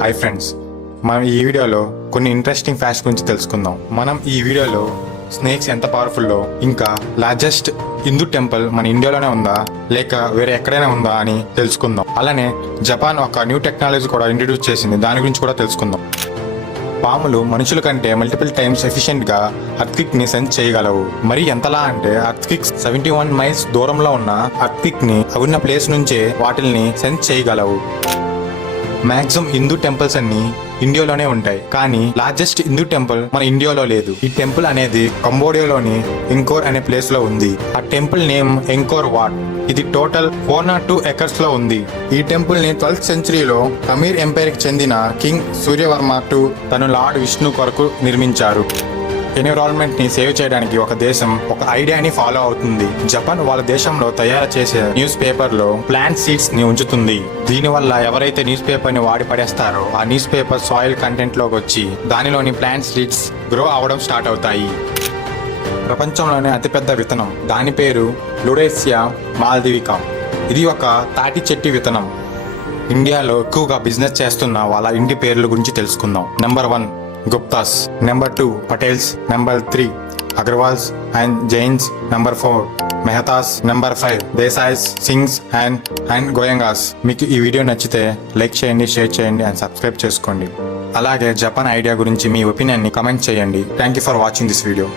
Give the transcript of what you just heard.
Hi friends, మనం ఈ వీడియోలో కొన్ని ఇంట్రెస్టింగ్ ఫ్యాక్ట్స్ గురించి తెలుసుకుందాం. మనం ఈ వీడియోలో స్నేక్స్ ఎంత పవర్ఫుల్లో, ఇంకా లార్జెస్ట్ హిందూ టెంపుల్ మన ఇండియాలోనే ఉందా లేక వేరే ఎక్కడైనా ఉందా అని తెలుసుకుందాం. అలానే జపాన్ ఒక న్యూ టెక్నాలజీ కూడా ఇంట్రడ్యూస్ చేసింది, దాని గురించి కూడా తెలుసుకుందాం. పాములు మనుషుల కంటే మల్టిపుల్ టైమ్స్ ఎఫిషియెంట్ గా అర్త్క్విక్ ని సెన్స్ చేయగలవు. మరి ఎంతలా అంటే అర్త్క్విక్ 71 మైల్స్ దూరంలో ఉన్న అర్త్క్విక్ ని ఉన్న ప్లేస్ నుంచే వాటిల్ని సెన్స్ చేయగలవు. మాక్సిమం హిందూ టెంపుల్స్ అన్ని ఇండియాలోనే ఉంటాయి, కానీ లార్జెస్ట్ హిందూ టెంపుల్ మన ఇండియాలో లేదు. ఈ టెంపుల్ అనేది కంబోడియాలోని ఎంకోర్ అనే ప్లేస్ లో ఉంది. ఆ టెంపుల్ నేమ్ ఎంకోర్ వాట్. ఇది టోటల్ 402 ఎకర్స్ లో ఉంది. ఈ టెంపుల్ ని 12th సెంచరీలో తమీర్ ఎంపైర్ కి చెందిన కింగ్ సూర్యవర్మ II తను లార్డ్ విష్ణు కొరకు నిర్మించారు. ఎన్విరాన్మెంట్ ని సేవ్ చేయడానికి ఒక దేశం ఒక ఐడియాని ఫాలో అవుతుంది. జపాన్ వాళ్ళ దేశంలో తయారు చేసే న్యూస్ పేపర్ లో ప్లాంట్ సీడ్స్ ని ఉంచుతుంది. దీనివల్ల ఎవరైతే న్యూస్ పేపర్ ని వాడి పడేస్తారో ఆ న్యూస్ పేపర్ సాయిల్ కంటెంట్ లోకి వచ్చి దానిలోని ప్లాంట్ సీడ్స్ గ్రో అవడం స్టార్ట్ అవుతాయి. ప్రపంచంలోనే అతిపెద్ద విత్తనం, దాని పేరు లుడేసియా మాల్దివికా. ఇది ఒక తాటి చెట్టు విత్తనం. ఇండియాలో ఎక్కువగా బిజినెస్ చేస్తున్న వాళ్ళ ఇంటి పేర్ల గురించి తెలుసుకుందాం. Number 1 Guptas, number 2 Patels, number 3 Agarwals and Jains, number 4 Mehtas, number 5 Desais, Singhs and Goenkas. మీకు ఈ వీడియో నచ్చితే లైక్ చేయండి, షేర్ చేయండి అండ్ సబ్స్క్రైబ్ చేసుకోండి. అలాగే జపాన్ ఐడియా గురించి మీ ఒపీనియన్ని కామెంట్ చేయండి. Thank you for watching this video.